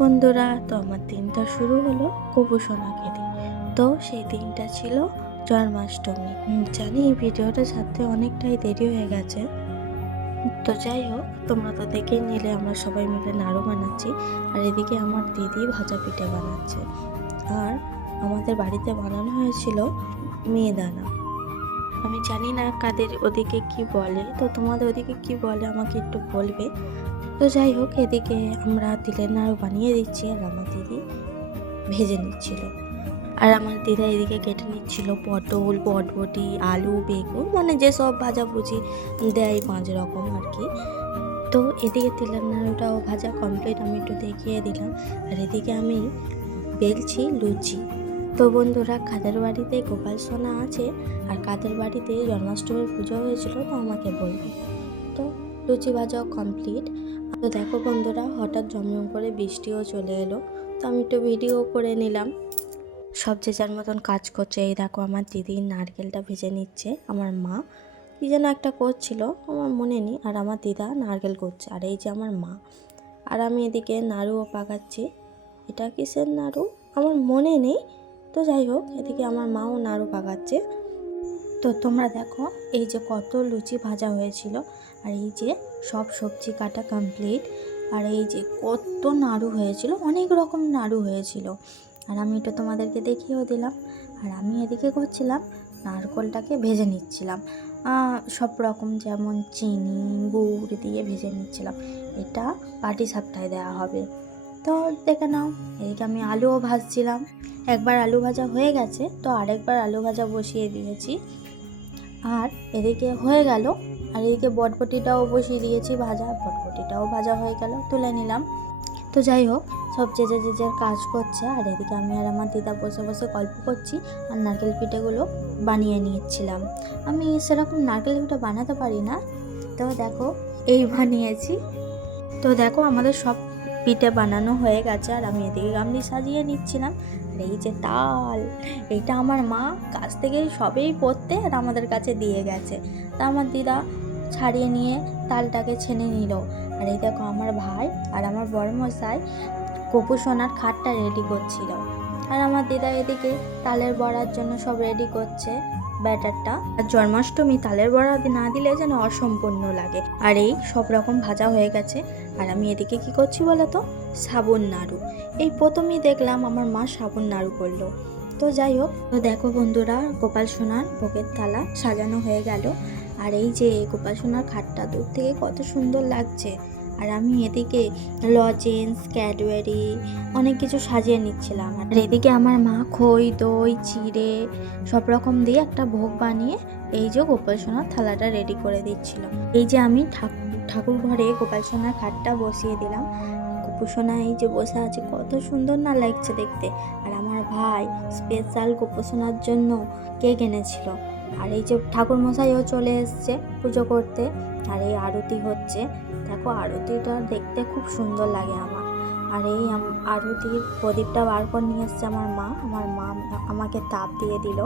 বন্ধুরা, তো আমার দিনটা শুরু হলো গোপুসোনাকে দিয়ে। তো সেই দিনটা ছিল জন্মাষ্টমী। জানি এই ভিডিওটা ছাড়তে অনেকটাই দেরি হয়ে গেছে। তো যাই হোক, তোমরা তো দেখেই নিলে আমরা সবাই মিলে নাড়ু বানাচ্ছি, আর এদিকে আমার দিদি ভাজা পিঠে বানাচ্ছে। আর আমাদের বাড়িতে বানানো হয়েছিল মিহিদানা। আমি জানি না কাদের ওদিকে কি বলে, তো তোমাদের ওদিকে কি বলে আমাকে একটু বলবে। তো যাই হোক, এদিকে আমরা তিলের নাড়ু বানিয়ে দিচ্ছি আর আমার দিদি ভেজে নিচ্ছিল। আর আমার দিদা এদিকে কেটে নিচ্ছিল পটল, বটবটি, আলু, বেগুন, মানে যেসব ভাজাভুজি দেয় 5 রকম আর কি। তো এদিকে তিলের নাড়ুটাও ভাজা কমপ্লিট, আমি একটু দেখিয়ে দিলাম। আর এদিকে আমি বেলছি লুচি। তো বন্ধুরা, কাদের বাড়িতে গোপাল সোনা আছে আর কাদের বাড়িতে জন্মাষ্টমীর পুজো হয়েছিল তো আমাকে বলবে। তো লুচি ভাজাও কমপ্লিট। তো দেখো বন্ধুরা, হঠাৎ ঝমঝম করে বৃষ্টিও চলে এলো, তো আমি একটু ভিডিও করে নিলাম। সব যে যার মতন কাজ করছে। এই দেখো, আমার দিদি নারকেলটা ভেজে নিচ্ছে, আমার মা কী যেন একটা করছিল আমার মনে নেই, আর আমার দিদা নারকেল করছে, আর এই যে আমার মা। আর আমি এদিকে নাড়ুও পাকাচ্ছি। এটা কিসের নাড়ু আমার মনে নেই। তো যাই হোক, এদিকে আমার মাও নাড়ু পাকাচ্ছে। তো তোমরা দেখো, এই যে কত লুচি ভাজা হয়েছিল, আর এই যে সব সবজি কাটা কমপ্লিট, আর এই যে কত নাড়ু হয়েছিল, অনেক রকম নাড়ু হয়েছিল। আর আমি এটা তোমাদেরকে দেখিয়েও দিলাম। আর আমি এদিকে করছিলাম নারকেলটাকে ভেজে নিচ্ছিলাম, সব রকম, যেমন চিনি, গুড় দিয়ে ভেজে নিচ্ছিলাম। এটা পাটি সাপটায় দেওয়া হবে। তো দেখে নাও, এদিকে আমি আলুও ভাজছিলাম। একবার আলু ভাজা হয়ে গেছে, তো আরেকবার আলু ভাজা বসিয়ে দিয়েছি। আর এদিকে হয়ে গেল। আর এদিকে বটবটিটাও বসিয়ে দিয়েছি ভাজা, বটবটিটাও ভাজা হয়ে গেল, তুলে নিলাম। তো যাই হোক, সব যে যার কাজ করছে। আর এদিকে আমি আর আমার দিদা বসে বসে গল্প করছি আর নারকেল পিঠেগুলো বানিয়ে নিচ্ছিলাম। আমি সেরকম নারকেল পিঠে বানাতে পারি না, তো দেখো এই বানিয়েছি। তো দেখো, আমাদের সব পিঠে বানানো হয়ে গেছে, আর আমি এদিকে গামলি সাজিয়ে নিচ্ছিলাম। আর এই যে তাল, এটা আমার মা কাছ থেকে সবেই পড়তে আর আমাদের কাছে দিয়ে গেছে। তা আমার দিদা ছাড়িয়ে নিয়ে তালটাকে ছেনে নিল। আর এই দেখো, আমার ভাই আর আমার বড়মশাই গোপুসোনার খাটটা রেডি করছিল। আর আমার দিদা এদিকে তালের বড়ার জন্য সব রেডি করছে ব্যাটারটা। আর জন্মাষ্টমী তালের বড়া না দিলে যেন অসম্পূর্ণ লাগে। আর এই সব রকম ভাজা হয়ে গেছে। আর আমি এদিকে কি করছি বলো তো, সাবুন নাড়ু। এই প্রথমেই দেখলাম আমার মা সাবুন নাড়ু করলো। তো যাই হোক, তো দেখো বন্ধুরা, গোপাল সোনার ভোগের থালা সাজানো হয়ে গেল। আর এই যে গোপাল সোনার খাটটা দূর থেকে কত সুন্দর লাগছে। আর আমি এদিকে লজেন্স, ক্যাডবেরি অনেক কিছু সাজিয়ে নিচ্ছিলাম। আর এদিকে আমার মা খই, দই, চিড়ে সব রকম দিয়ে একটা ভোগ বানিয়ে এই যে গোপাল সোনার থালাটা রেডি করে দিচ্ছিল। এই যে আমি ঠাকুর ঘরে গোপাল সোনার খাটটা বসিয়ে দিলাম। গোপুসোনা এই যে বসে আছে, কত সুন্দর না লাগছে দেখতে। আর আমার ভাই স্পেশাল গোপুসোনার জন্য কেক এনেছিল। আর এই যে ঠাকুর মশাইও চলে এসছে পুজো করতে। আর এই আরতি হচ্ছে, দেখো আরতিটা দেখতে খুব সুন্দর লাগে আমার। আর এই আরতির প্রদীপটা বার করে নিয়ে এসছে আমার মা আমাকে তাপ দিয়ে দিল।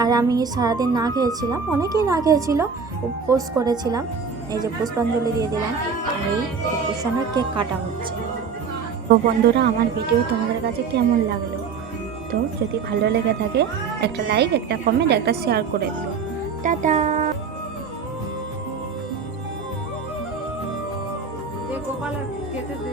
আর আমি সারাদিন না খেয়েছিলাম, অনেকেই না খেয়েছিল, উপোস করেছিলাম। এই যে পুষ্পাঞ্জলি দিয়ে দিলাম। আর এই গোপুসোনার কেক কাটা হচ্ছে। তো বন্ধুরা, আমার ভিডিও তোমাদের কাছে কেমন লাগলো? তো যদি ভালো লেগে থাকে, একটা লাইক, একটা কমেন্ট, একটা শেয়ার করে দিও। টাটা। গোপাল কেটে দে।